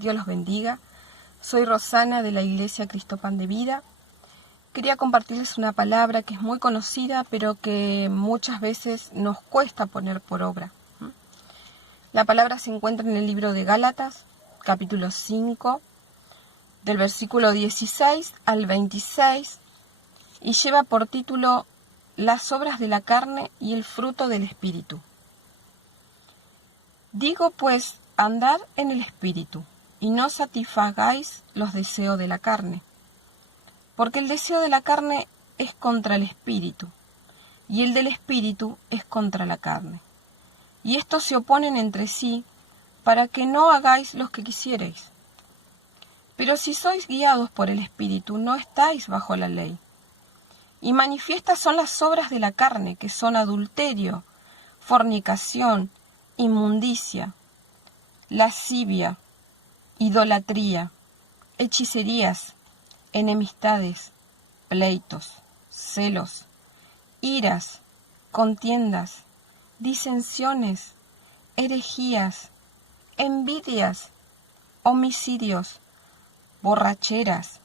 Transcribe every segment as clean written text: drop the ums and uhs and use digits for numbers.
Dios los bendiga. Soy Rosana de la Iglesia Cristo Pan de Vida. Quería compartirles una palabra que es muy conocida, pero que muchas veces nos cuesta poner por obra. La palabra se encuentra en el libro de Gálatas, capítulo 5, del versículo 16 al 26, y lleva por título Las obras de la carne y el fruto del Espíritu. Digo pues, andad en el Espíritu, y no satisfagáis los deseos de la carne. Porque el deseo de la carne es contra el Espíritu, y el del Espíritu es contra la carne. Y estos se oponen entre sí, para que no hagáis lo que quisierais. Pero si sois guiados por el Espíritu, no estáis bajo la ley. Y manifiestas son las obras de la carne, que son adulterio, fornicación, inmundicia, lascivia, idolatría, hechicerías, enemistades, pleitos, celos, iras, contiendas, disensiones, herejías, envidias, homicidios, borracheras,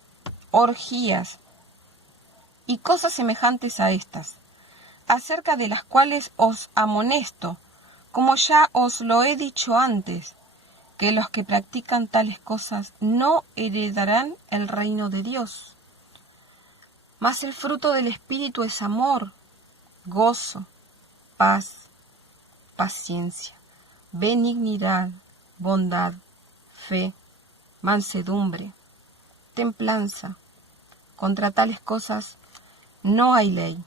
orgías y cosas semejantes a estas, acerca de las cuales os amonesto, como ya os lo he dicho antes, que los que practican tales cosas no heredarán el reino de Dios. Mas el fruto del Espíritu es amor, gozo, paz, paciencia, benignidad, bondad, fe, mansedumbre, templanza. Contra tales cosas no hay ley.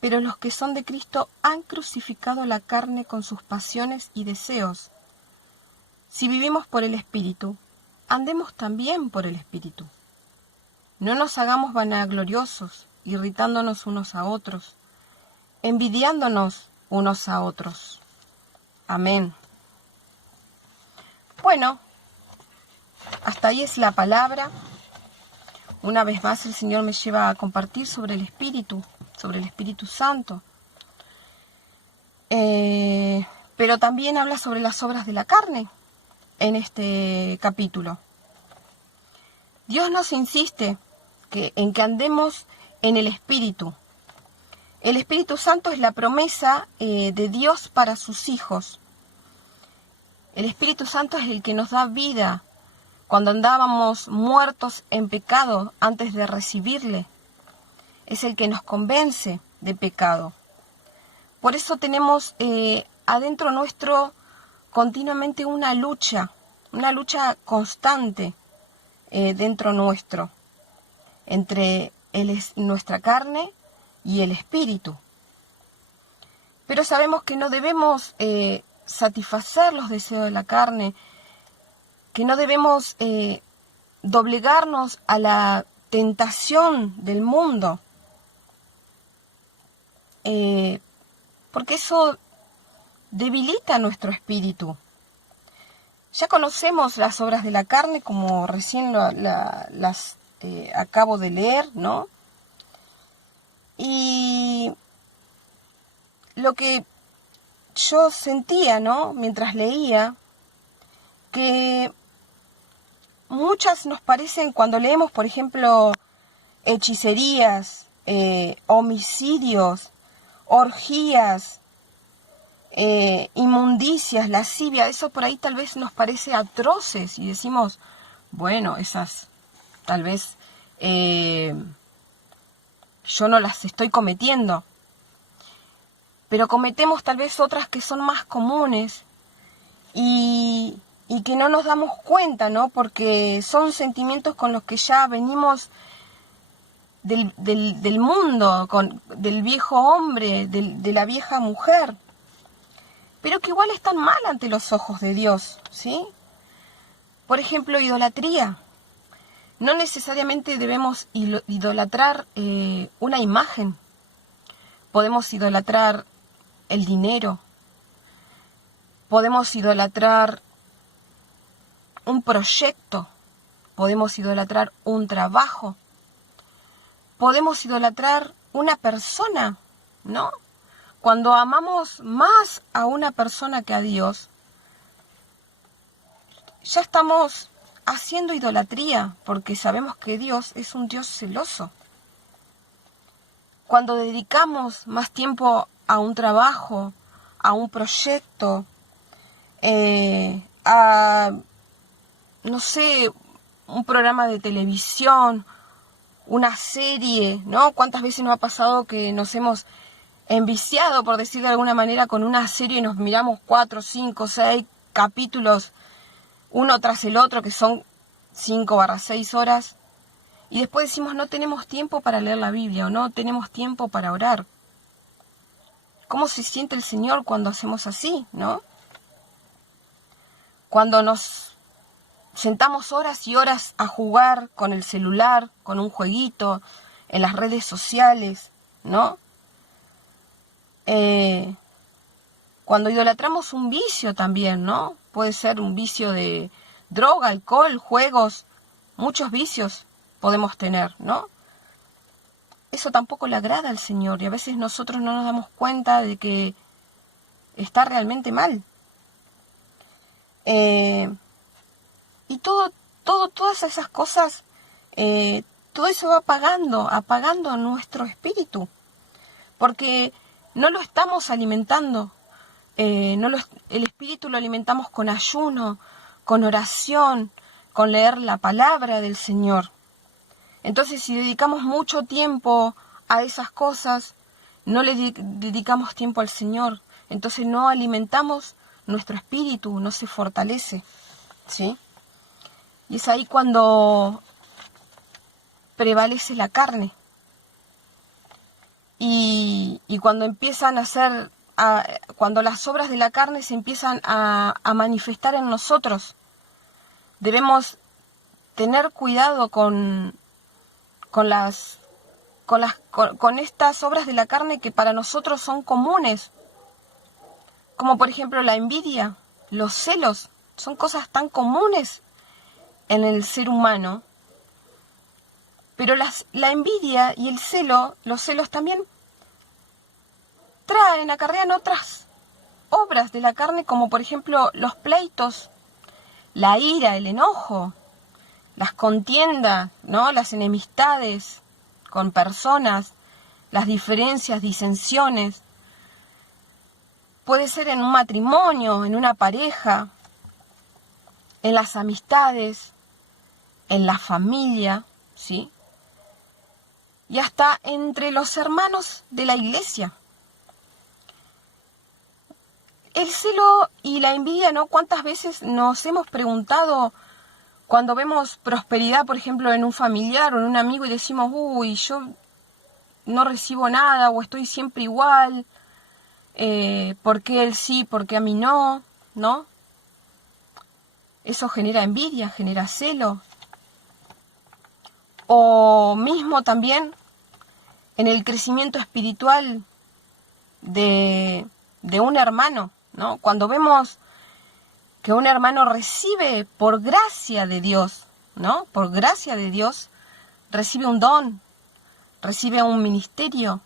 Pero los que son de Cristo han crucificado la carne con sus pasiones y deseos. Si vivimos por el Espíritu, andemos también por el Espíritu. No nos hagamos vanagloriosos, irritándonos unos a otros, envidiándonos unos a otros. Amén. Bueno, hasta ahí es la palabra. Una vez más el Señor me lleva a compartir sobre el Espíritu Santo. Pero también habla sobre las obras de la carne en este capítulo. Dios nos insiste en que andemos en el Espíritu. El Espíritu Santo es la promesa de Dios para sus hijos. El Espíritu Santo es el que nos da vida cuando andábamos muertos en pecado antes de recibirle. Es el que nos convence de pecado. Por eso tenemos adentro nuestro continuamente una lucha constante dentro nuestro, entre nuestra carne y el Espíritu. Pero sabemos que no debemos satisfacer los deseos de la carne, que no debemos doblegarnos a la tentación del mundo, porque eso debilita nuestro espíritu. Ya conocemos las obras de la carne, como recién las acabo de leer, ¿no? Y lo que yo sentía, ¿no?, mientras leía, que muchas nos parecen, cuando leemos, por ejemplo, hechicerías, homicidios, orgías, inmundicias, lascivia, eso por ahí tal vez nos parece atroces y decimos, bueno, esas tal vez yo no las estoy cometiendo, pero cometemos tal vez otras que son más comunes y que no nos damos cuenta, ¿no? Porque son sentimientos con los que ya venimos del mundo, del viejo hombre, de la vieja mujer, pero que igual están mal ante los ojos de Dios, ¿sí? Por ejemplo, idolatría. No necesariamente debemos idolatrar una imagen. Podemos idolatrar el dinero. Podemos idolatrar un proyecto. Podemos idolatrar un trabajo. Podemos idolatrar una persona, ¿no? Cuando amamos más a una persona que a Dios, ya estamos haciendo idolatría, porque sabemos que Dios es un Dios celoso. Cuando dedicamos más tiempo a un trabajo, a un proyecto, a, no sé, un programa de televisión, una serie, ¿no? ¿Cuántas veces nos ha pasado que nos hemos enviciado, por decirlo de alguna manera, con una serie y nos miramos 4, 5, 6 capítulos, uno tras el otro, que son 5/6 horas, y después decimos no tenemos tiempo para leer la Biblia o no tenemos tiempo para orar? ¿Cómo se siente el Señor cuando hacemos así, no? Cuando nos sentamos horas y horas a jugar con el celular, con un jueguito, en las redes sociales, ¿no? Cuando idolatramos un vicio también, ¿no? Puede ser un vicio de droga, alcohol, juegos, muchos vicios podemos tener, ¿no? Eso tampoco le agrada al Señor y a veces nosotros no nos damos cuenta de que está realmente mal. Y todas esas cosas, todo eso va apagando nuestro espíritu, porque no lo estamos alimentando. El espíritu lo alimentamos con ayuno, con oración, con leer la palabra del Señor. Entonces, si dedicamos mucho tiempo a esas cosas, no le dedicamos tiempo al Señor. Entonces no alimentamos nuestro espíritu, no se fortalece, ¿sí? Y es ahí cuando prevalece la carne. Y cuando empiezan a hacer, cuando las obras de la carne se empiezan a manifestar en nosotros, debemos tener cuidado con estas obras de la carne que para nosotros son comunes, como por ejemplo la envidia, los celos, son cosas tan comunes en el ser humano, pero la envidia y el celo, los celos también acarrean otras obras de la carne, como por ejemplo los pleitos, la ira, el enojo, las contiendas, ¿no? Las enemistades con personas, las diferencias, disensiones. Puede ser en un matrimonio, en una pareja, en las amistades, en la familia, ¿sí? Y hasta entre los hermanos de la iglesia. El celo y la envidia, ¿no? ¿Cuántas veces nos hemos preguntado cuando vemos prosperidad, por ejemplo, en un familiar o en un amigo y decimos, uy, yo no recibo nada o estoy siempre igual, ¿por qué él sí, por qué a mí no? ¿No? Eso genera envidia, genera celo. O mismo también en el crecimiento espiritual de un hermano, ¿no? Cuando vemos que un hermano recibe por gracia de Dios, ¿no? Por gracia de Dios, recibe un don, recibe un ministerio,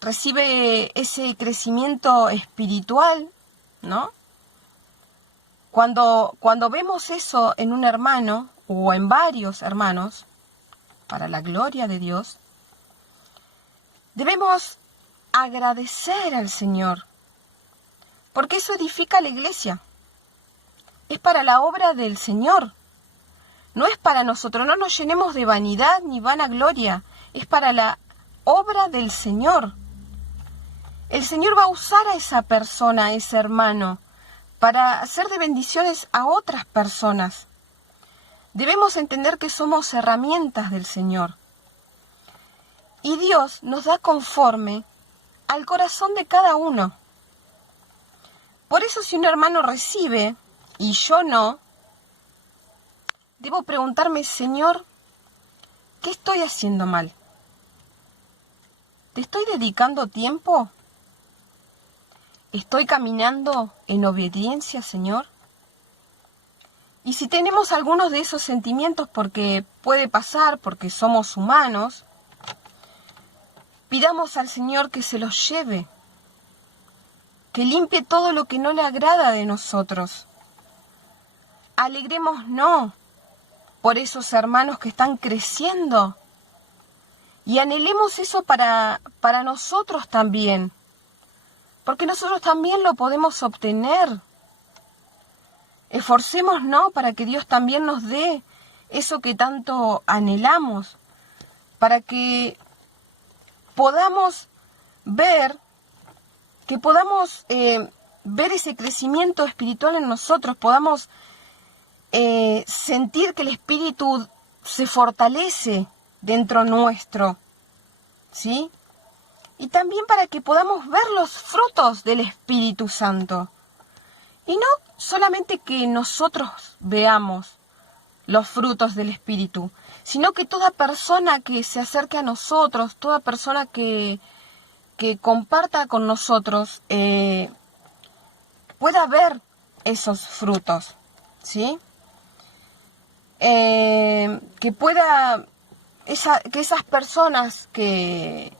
recibe ese crecimiento espiritual, ¿no? Cuando vemos eso en un hermano o en varios hermanos, para la gloria de Dios, debemos agradecer al Señor, porque eso edifica la iglesia. Es para la obra del Señor, no es para nosotros. No nos llenemos de vanidad ni vanagloria, es para la obra del Señor. El Señor va a usar a esa persona, a ese hermano, para hacer de bendiciones a otras personas. Debemos entender que somos herramientas del Señor. Y Dios nos da conforme al corazón de cada uno. Por eso si un hermano recibe y yo no, debo preguntarme, Señor, ¿qué estoy haciendo mal? ¿Te estoy dedicando tiempo? ¿Estoy caminando en obediencia, Señor? Y si tenemos algunos de esos sentimientos, porque puede pasar, porque somos humanos, pidamos al Señor que se los lleve, que limpie todo lo que no le agrada de nosotros, alegrémonos por esos hermanos que están creciendo y anhelemos eso para nosotros también, porque nosotros también lo podemos obtener. Esforcémonos para que Dios también nos dé eso que tanto anhelamos, para que podamos ver, ver ese crecimiento espiritual en nosotros, podamos sentir que el Espíritu se fortalece dentro nuestro, ¿sí? Y también para que podamos ver los frutos del Espíritu Santo. Y no solamente que nosotros veamos los frutos del Espíritu, sino que toda persona que se acerque a nosotros, toda persona que comparta con nosotros, pueda ver esos frutos, ¿sí? Que esas personas que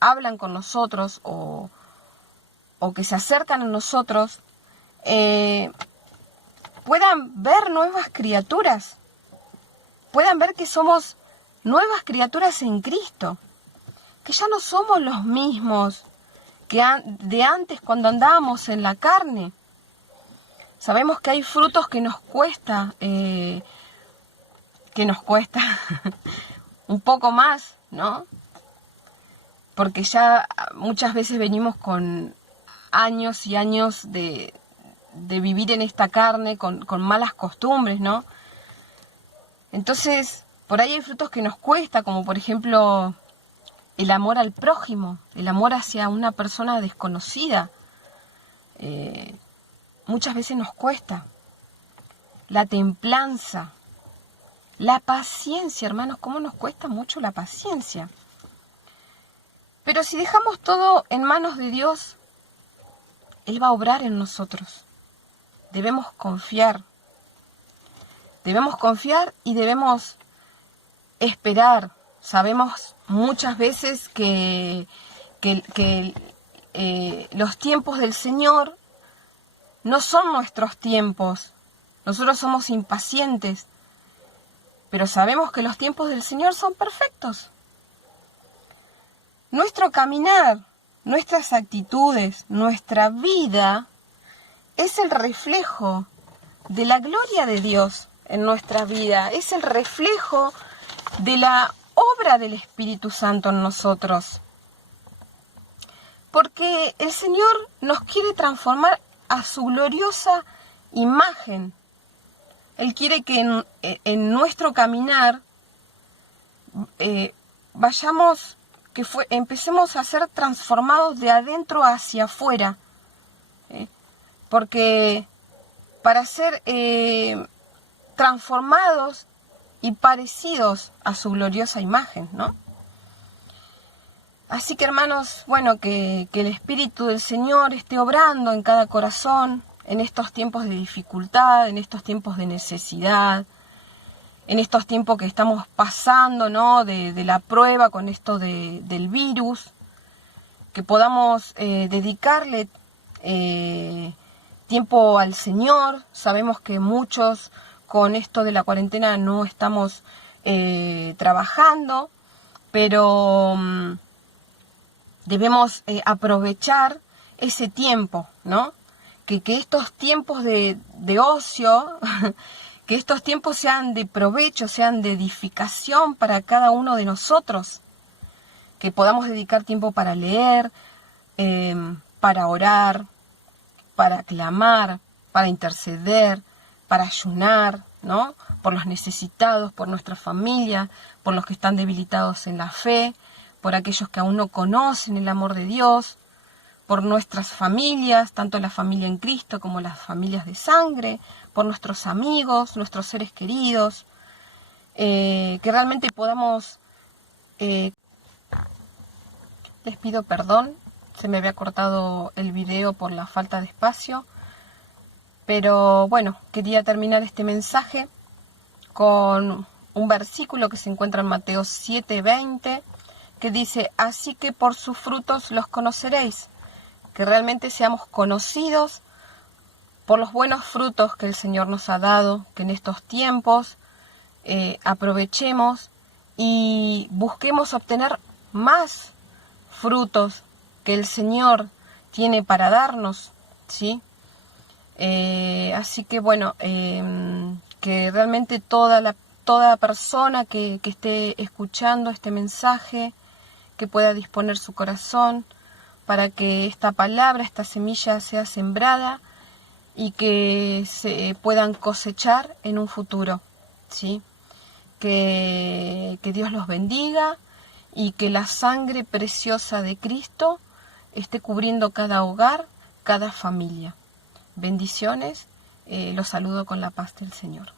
hablan con nosotros o que se acercan a nosotros, puedan ver nuevas criaturas, puedan ver que somos nuevas criaturas en Cristo, que ya no somos los mismos que de antes cuando andábamos en la carne. Sabemos que hay frutos que nos cuesta un poco más, ¿no? Porque ya muchas veces venimos con años y años de vivir en esta carne con malas costumbres, ¿no? Entonces, por ahí hay frutos que nos cuesta, como por ejemplo el amor al prójimo, el amor hacia una persona desconocida. Muchas veces nos cuesta. La templanza, la paciencia, hermanos, cómo nos cuesta mucho la paciencia. Pero si dejamos todo en manos de Dios, Él va a obrar en nosotros. Debemos confiar y debemos esperar. Sabemos muchas veces que los tiempos del Señor no son nuestros tiempos. Nosotros somos impacientes, pero sabemos que los tiempos del Señor son perfectos. Nuestro caminar, nuestras actitudes, nuestra vida es el reflejo de la gloria de Dios en nuestra vida, es el reflejo de la obra del Espíritu Santo en nosotros. Porque el Señor nos quiere transformar a su gloriosa imagen. Él quiere que en nuestro caminar empecemos a ser transformados de adentro hacia afuera. Porque para ser transformados y parecidos a su gloriosa imagen, ¿no? Así que, hermanos, bueno, que el Espíritu del Señor esté obrando en cada corazón en estos tiempos de dificultad, en estos tiempos de necesidad, en estos tiempos que estamos pasando, ¿no? De la prueba con esto del virus, que podamos dedicarle tiempo al Señor. Sabemos que muchos con esto de la cuarentena no estamos trabajando, pero debemos aprovechar ese tiempo, ¿no? Que estos tiempos de ocio, que estos tiempos sean de provecho, sean de edificación para cada uno de nosotros, que podamos dedicar tiempo para leer, para orar, para clamar, para interceder, para ayunar, ¿no? Por los necesitados, por nuestra familia, por los que están debilitados en la fe, por aquellos que aún no conocen el amor de Dios, por nuestras familias, tanto la familia en Cristo como las familias de sangre, por nuestros amigos, nuestros seres queridos, que realmente podamos... les pido perdón, se me había cortado el video por la falta de espacio, pero bueno, quería terminar este mensaje con un versículo que se encuentra en Mateo 7:20, que dice: así que por sus frutos los conoceréis. Que realmente seamos conocidos por los buenos frutos que el Señor nos ha dado, que en estos tiempos aprovechemos y busquemos obtener más frutos que el Señor tiene para darnos, ¿sí? Así que bueno, que realmente toda persona que esté escuchando este mensaje, que pueda disponer su corazón para que esta palabra, esta semilla sea sembrada y que se puedan cosechar en un futuro, ¿sí? Que Dios los bendiga y que la sangre preciosa de Cristo esté cubriendo cada hogar, cada familia. Bendiciones, los saludo con la paz del Señor.